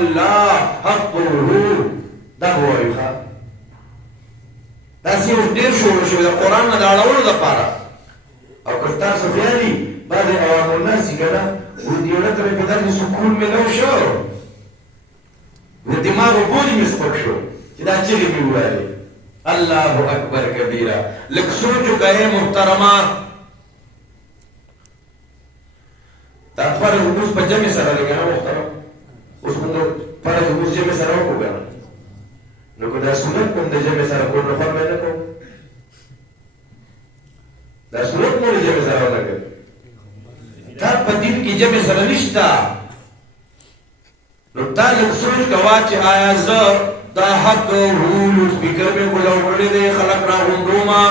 الله حقه دا وایي ښه داسې اوس ډېر شروع شوي د قرآن نه د اړولو دپاره او که تاسو بیا دي بعضې عوام الناس دي که نه ودیونه ته مې په داسې سکون میلاو شو د دماغو بوج مې سپک شو چې دا چغې مې وویلې الله اکبر کبیره لږ سوچ وکړئ محترمه دا فرض اوس په جمع سره دی که نه محترم اوس موږ فرض اوس جمع سره وکړو که نه نو که دا سنت کوم د جمع سره کول نو فرق نه کوو دا سنت مو د جمع سره ونه کوي دا په دین کې جمع سره نشته نو تا لږ سوچ کوه چې آیا زه دا حق رول سپیکر مې کولاو کړی دی خلک راغونډومه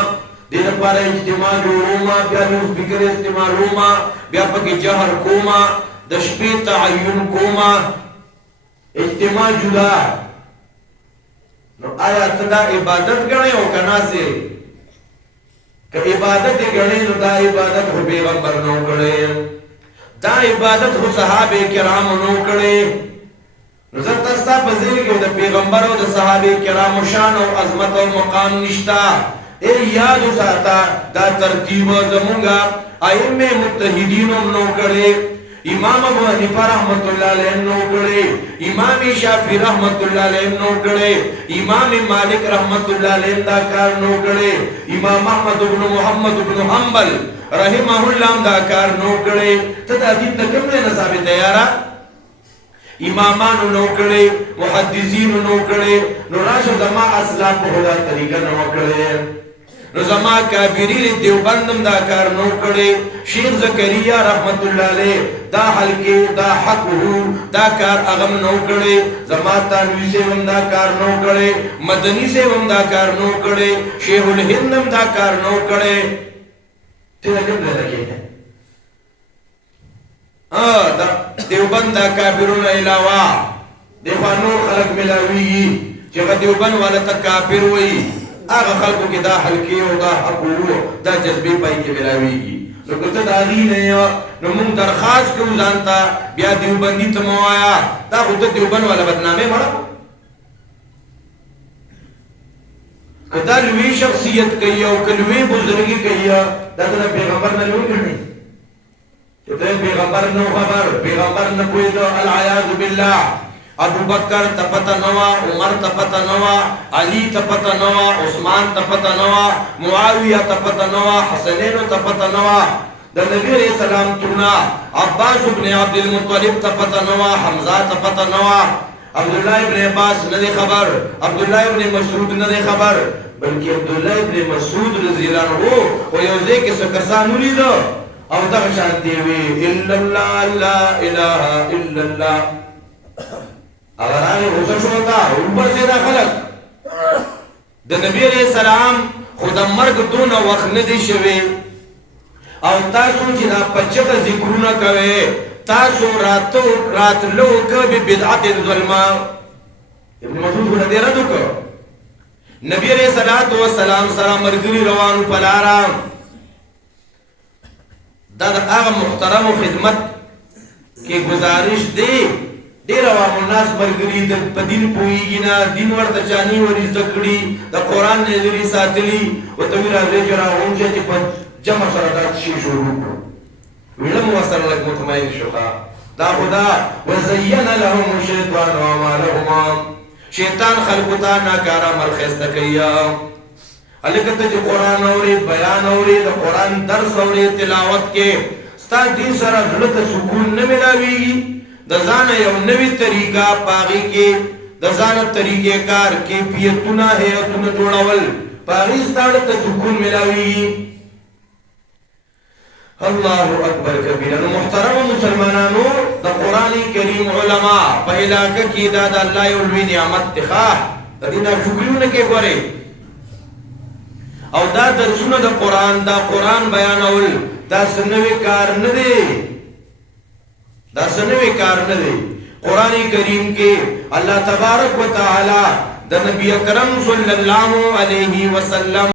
دې لپاره اجتماع جوړومه بیا مې سپیکر استعمالومه بیا پکې جهر کومه د شپې تعین کومه اجتماع جدا نو آیا ته دا عبادت ګڼې او که ناسې که عبادت یې ګڼې نو دا عبادت خو پیغمبر نو کړی دا عبادت خو صحابه کرامو نو کړی نو زه تاسو ته په ذهن کې د پیغمبر او د صحابه کرامو شان او عظمت او مقام نشته ای یاد وساته دا ترتیب زمونږ ائمه مجتهدین هم نو کړی امام ابو حنیفه رحمت الله علیه نو کړی امام شافعی رحمت الله علیه نو کړی امام مالک رحمت الله علیه دا کار نو کړی امام احمد بن محمد بن حنبل رحمه الله دا کار نو کړی ته د دې کوم نه ثابت یارا امامانو نو کړی محدثین نو کړی نو راشه زما اسلام په خدا طریقه نو کړی نو زما کابری دیوبندم دا کار نو کړی شیخ زکریا رحمت الله علیه دا حلقه دا حق دا کار اغم نو کړی زما تانوی سے هم دا کار نو کړی مدنی سے هم دا کار نو کړی شیخ الهندم دا کار نو کړی ته کوم ځای کې دا دیوبند دا کافرون علاوه دیوبند نور خلق ملاویږي چې دیوبند والا ته کافر وایي هغه خلقو کې دا حلقې او دا حقوق دا جذبې پای کې ملاویږي نو که ته د هغې نه یې نو موږ درخواست کوو ځان ته بیا دیوبندي ته مه وایه دا خو ته دیوبند والا بدنامې مړه که دا لوی شخصیت کوي او که لوی بزرګي کوي دا د پیغمبر نه لوی ګڼي چې ته پیغمبر نو خبر پیغمبر نه پوهېده العیاذ بالله ابو بکر ته پته نه وه عمر ته پته نه وه علي ته پته نه وه عثمان ته پته نه وه معاویه ته پته نه وه حسنینو ته پته نه وه د نبي علیه السلام ترونه عباس بن عبدالمطلب ته پته نه وه حمزه ته پته نه وه عبدالله ابن عباس نه دی خبر عبدالله ابن مسعود نه دی خبر بلکې عبدالله ابن مسعود رضی الله عنه خو یو ځای کې څه کسان ولیده او دغه شانتې وي الا الله لا اله الا الله اگر آنی غصه شوتا اوپر دا خلق د نبی علیہ السلام خود مرگ دون وقت ندی شوی او تاسو چې دا پچته ذکرونه کوي تاسو راتلو که بدعت ظلمه ابن مسعود خود دې رد وکړ نبی علیہ السلام سره مرګري روانو په لاره دا د هغه محترمو خدمت کې گزارش دی ډېر عوام الناس مرګري په دین پوهېږي نه دین ورته چا نه ور زده کړي د قرآن نه لرې ساتلي ورته وایي راځئ چې راغونډ چې په جمع سره دا شی شروع کړو ویله مو ورسره لږ مطمئن شو دا خو دا وزین لهم الشیطان اعمالهما شیطان خلقو ته ناکاره عمل ښایسته کوي هلکه ته چې قرآن اورې بیان اورې د قرآن درس اورې تلاوت کې ستا دې سره زړه ته سکون نه میلاویږي د ځانه یو نوې طریقه په هغې کې د ځانه طریقې کار کیفیتونه هیئتونه جوړول په هغې ستا ته سکون میلاویږي الله اکبر کبیره نو محترمو مسلمانانو د قرآن کریم علما په علاقه کې دا د الله یو لوی نعمت دی ښه د دې ناشکري نه کې ګورئ او دا درسونه د قرآن دا قرآن بیانول دا څه نوی کار نه دی دا څه نوی کار نه دی قرآن کریم کې الله تبارک و تعالی د نبی اکرم صلی الله علیه وسلم